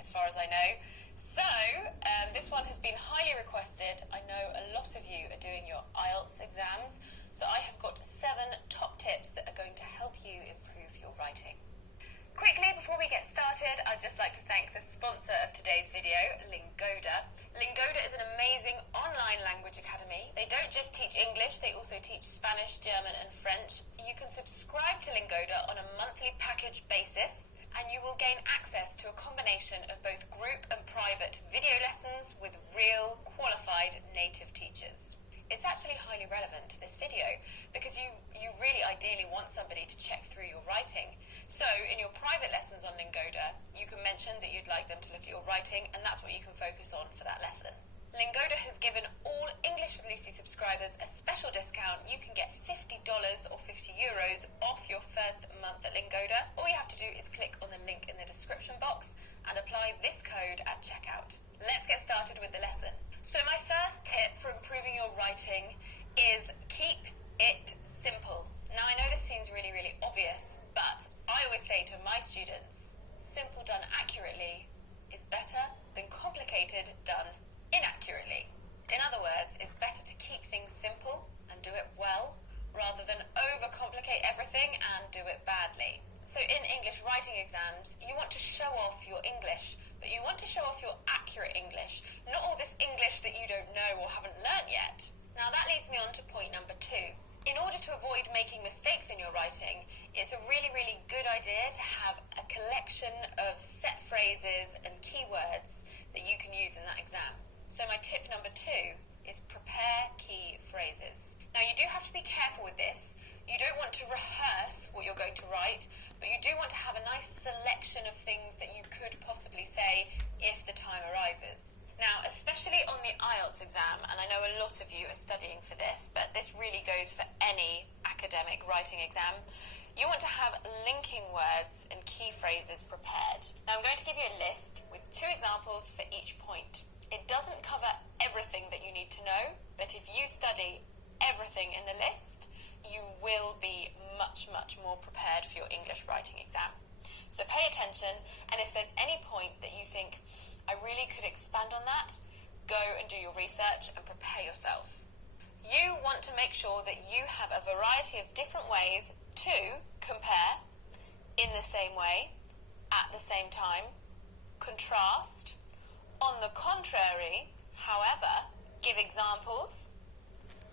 as far as I know. So, this one has been highly requested. I know a lot of you are doing your IELTS exams, so I have got 7 top tips that are going to help you improve your writing. Quickly, before we get started, I'd just like to thank the sponsor of today's video, Lingoda. Lingoda is an amazing online language academy. They don't just teach English, they also teach Spanish, German and French. You can subscribe to Lingoda on a monthly package basis, and you will gain access to a combination of both group and private video lessons with real, qualified native teachers. It's actually highly relevant to this video because you really ideally want somebody to check through your writing. So in your private lessons on Lingoda, you can mention that you'd like them to look at your writing, and that's what you can focus on for that lesson. Lingoda has given all English with Lucy subscribers a special discount. You can get $50 or €50 off your first month at Lingoda. All you have to do is click on the link in the description box and apply this code at checkout. Let's get started with the lesson. So my first tip for improving your writing is keep it simple. Now I know this seems really, really obvious, but I always say to my students, simple done accurately is better than complicated done inaccurately. In other words, it's better to keep things simple and do it well rather than overcomplicate everything and do it badly. So in English writing exams, you want to show off your English, but you want to show off your accurate English, not all this English that you don't know or haven't learnt yet. Now that leads me on to point number 2. In order to avoid making mistakes in your writing, it's a really, really good idea to have a collection of set phrases and keywords that you can use in that exam. So my tip number 2 is prepare key phrases. Now you do have to be careful with this. You don't want to rehearse what you're going to write, but you do want to have a nice selection of things that you could possibly say if the time arises. Now, especially on the IELTS exam, and I know a lot of you are studying for this, but this really goes for any academic writing exam, you want to have linking words and key phrases prepared. Now I'm going to give you a list with 2 examples for each point. It doesn't cover everything that you need to know, but if you study everything in the list, you will be much, much more prepared for your English writing exam. So pay attention, and if there's any point that you think, I really could expand on that, go and do your research and prepare yourself. You want to make sure that you have a variety of different ways to compare in the same way, at the same time, contrast, on the contrary, however, give examples,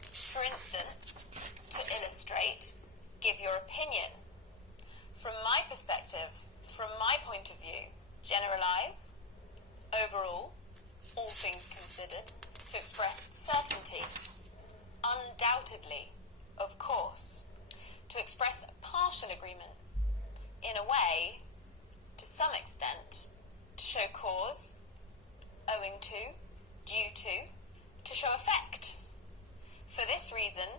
for instance, to illustrate, give your opinion. From my perspective, from my point of view, generalize, overall, all things considered, to express certainty, undoubtedly, of course, to express partial agreement, in a way, to some extent, to show cause, owing to, due to show effect. For this reason,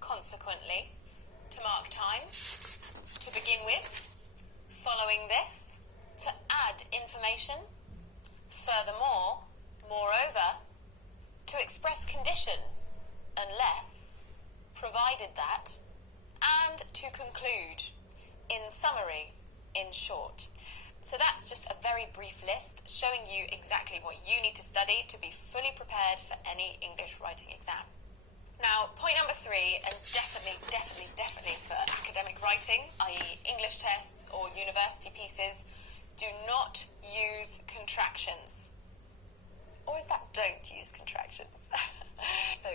consequently, to mark time, to begin with, following this, to add information, furthermore, moreover, to express condition, unless, provided that, and to conclude, in summary, in short. So that's just a very brief list showing you exactly what you need to study to be fully prepared for any English writing exam. Now, point number 3, and definitely for academic writing, i.e. English tests or university pieces, do not use contractions. Or is that don't use contractions? So,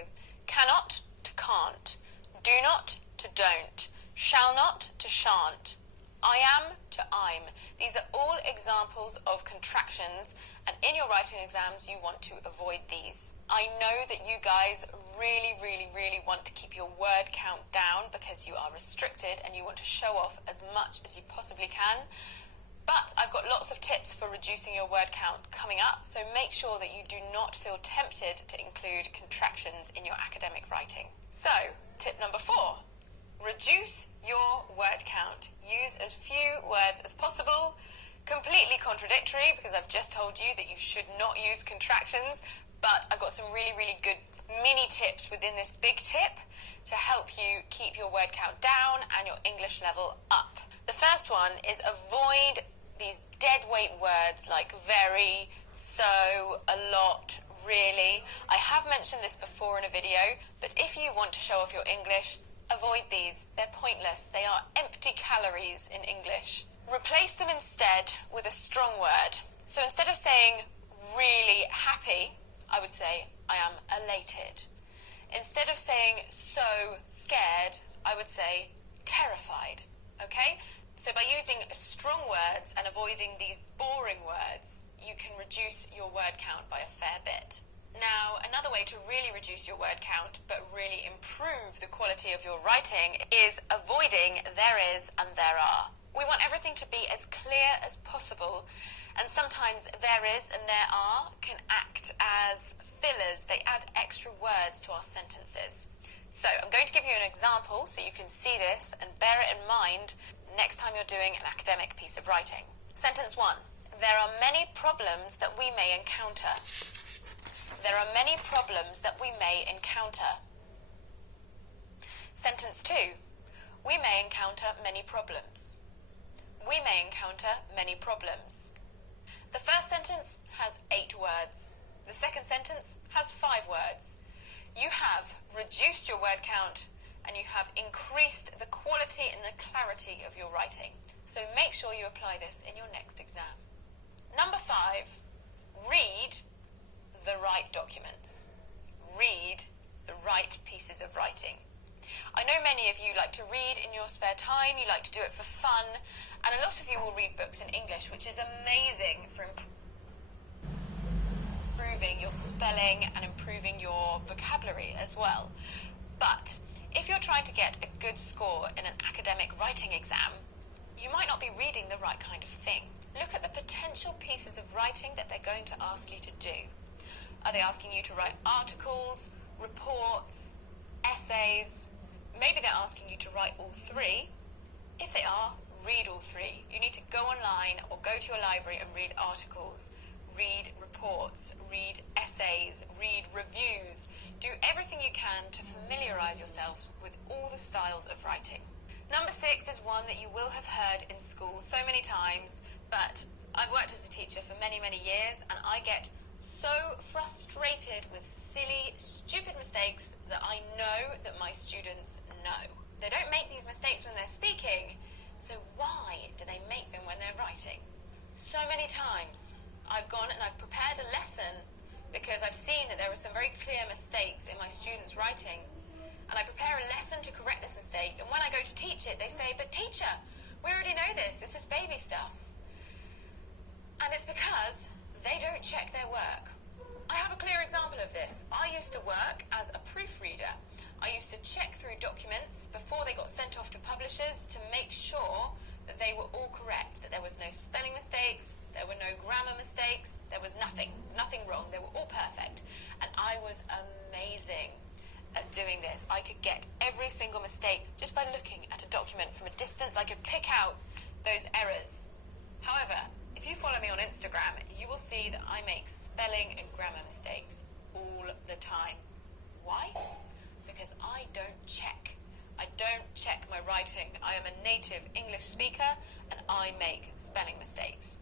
cannot to can't, do not to don't, shall not to shan't, I am to I'm. These are all examples of contractions, and in your writing exams you want to avoid these. I know that you guys really want to keep your word count down because you are restricted and you want to show off as much as you possibly can. But I've got lots of tips for reducing your word count coming up, so make sure that you do not feel tempted to include contractions in your academic writing. So, tip number 4. Reduce your word count. Use as few words as possible. Completely contradictory because I've just told you that you should not use contractions, but I've got some really good mini tips within this big tip to help you keep your word count down and your English level up. The first one is avoid these dead weight words like very, so, a lot, really. I have mentioned this before in a video, but if you want to show off your English, avoid these. They're pointless. They are empty calories in English. Replace them instead with a strong word. So instead of saying really happy, I would say I am elated. Instead of saying so scared, I would say terrified. Okay? So by using strong words and avoiding these boring words, you can reduce your word count by a fair bit. Now, another way to really reduce your word count, but really improve the quality of your writing, is avoiding there is and there are. We want everything to be as clear as possible, and sometimes there is and there are can act as fillers. They add extra words to our sentences. So I'm going to give you an example so you can see this and bear it in mind next time you're doing an academic piece of writing. Sentence 1. There are many problems that we may encounter. There are many problems that we may encounter. Sentence 2. We may encounter many problems. We may encounter many problems. The first sentence has 8 words. The second sentence has 5 words. You have reduced your word count and you have increased the quality and the clarity of your writing. So make sure you apply this in your next exam. Number 5, read the right documents. Read the right pieces of writing. I know many of you like to read in your spare time, you like to do it for fun, and a lot of you will read books in English, which is amazing for improving your spelling and improving your vocabulary as well. But if you're trying to get a good score in an academic writing exam, you might not be reading the right kind of thing. Look at the potential pieces of writing that they're going to ask you to do. Are they asking you to write articles, reports, essays? Maybe they're asking you to write all 3. If they are, read all 3. You need to go online or go to your library and read articles, read reports, read essays, read reviews. Do everything you can to familiarise yourself with all the styles of writing. Number 6 is one that you will have heard in school so many times, but I've worked as a teacher for many, many years, and I get so frustrated with silly, stupid mistakes that I know that my students know. They don't make these mistakes when they're speaking, so why do they make them when they're writing? So many times I've gone and I've prepared a lesson because I've seen that there are some very clear mistakes in my students' writing, and I prepare a lesson to correct this mistake, and when I go to teach it, they say, "But teacher, we already know this is baby stuff." And it's because they don't check their work. I have a clear example of this. I used to work as a proofreader. I used to check through documents before they got sent off to publishers to make sure that they were all correct, that there was no spelling mistakes, there were no grammar mistakes, there was nothing wrong, they were all perfect. And I was amazing at doing this. I could get every single mistake just by looking at a document from a distance. I could pick out those errors. However, if you follow me on Instagram, you will see that I make spelling and grammar mistakes all the time. Why? Because I don't check. I don't check my writing. I am a native English speaker and I make spelling mistakes.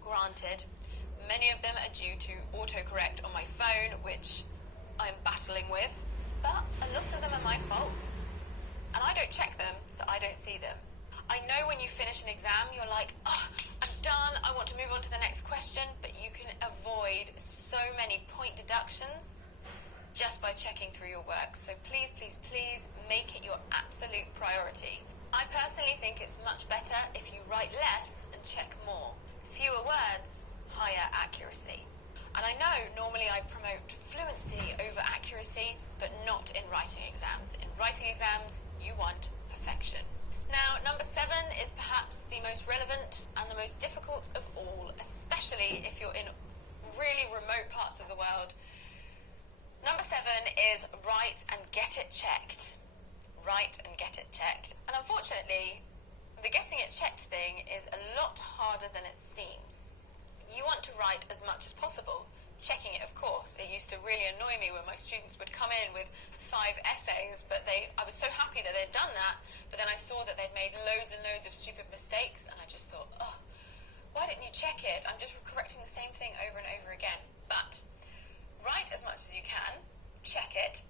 Granted, many of them are due to autocorrect on my phone, which I'm battling with, but a lot of them are my fault. And I don't check them, so I don't see them. I know when you finish an exam, you're like, "Oh, I'm done, I want to move on to the next question," but you can avoid so many point deductions just by checking through your work. So please, please, please make it your absolute priority. I personally think it's much better if you write less and check more. Fewer words, higher accuracy. And I know normally I promote fluency over accuracy, but not in writing exams. In writing exams, you want perfection. Now, number 7 is perhaps the most relevant and the most difficult of all, especially if you're in really remote parts of the world. Number 7 is write and get it checked. Write and get it checked. And unfortunately, the getting it checked thing is a lot harder than it seems. You want to write as much as possible, checking it, of course. It used to really annoy me when my students would come in with 5 essays, but I was so happy that they'd done that, but then I saw that they'd made loads and loads of stupid mistakes, and I just thought, oh, why didn't you check it? I'm just correcting the same thing over and over again. But write as much as you can, check it,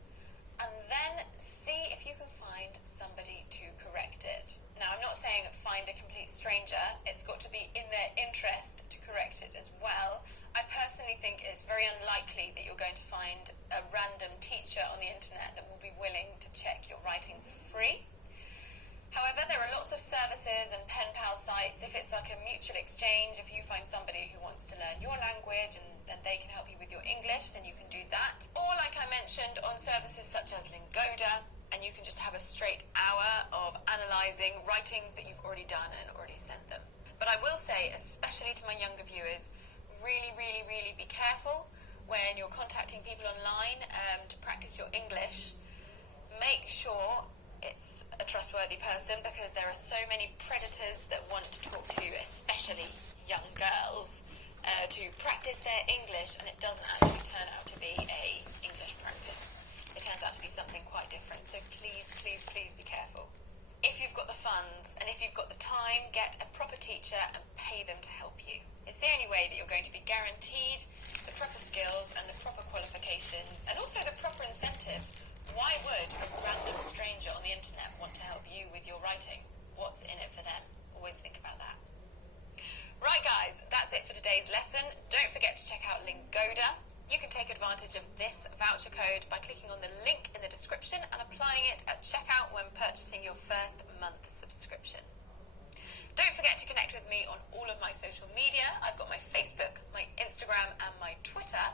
and then see if you can find somebody to correct it. Now, I'm not saying find a complete stranger. It's got to be in their interest to correct it as well. I personally think it's very unlikely that you're going to find a random teacher on the internet that will be willing to check your writing for free. However, there are lots of services and pen pal sites. If it's like a mutual exchange, if you find somebody who wants to learn your language and they can help you with your English, then you can do that. Or like I mentioned, on services such as Lingoda, and you can just have a straight hour of analysing writings that you've already done and already sent them. But I will say, especially to my younger viewers, really, really, really be careful when you're contacting people online to practice your English. Make sure it's a trustworthy person, because there are so many predators that want to talk to, especially young girls, to practice their English, and it doesn't actually turn out to be a English practice. It turns out to be something quite different. So please, please, please be careful. If you've got the funds and if you've got the time, get a proper teacher and pay them to help you. It's the only way that you're going to be guaranteed the proper skills and the proper qualifications, and also the proper incentive. Why would a random stranger on the internet want to help you with your writing? What's in it for them? Always think about that. Right guys, that's it for today's lesson. Don't forget to check out Lingoda. You can take advantage of this voucher code by clicking on the link in the description and applying it at checkout when purchasing your first month subscription. Don't forget to connect with me on all of my social media. I've got my Facebook, my Instagram and my Twitter.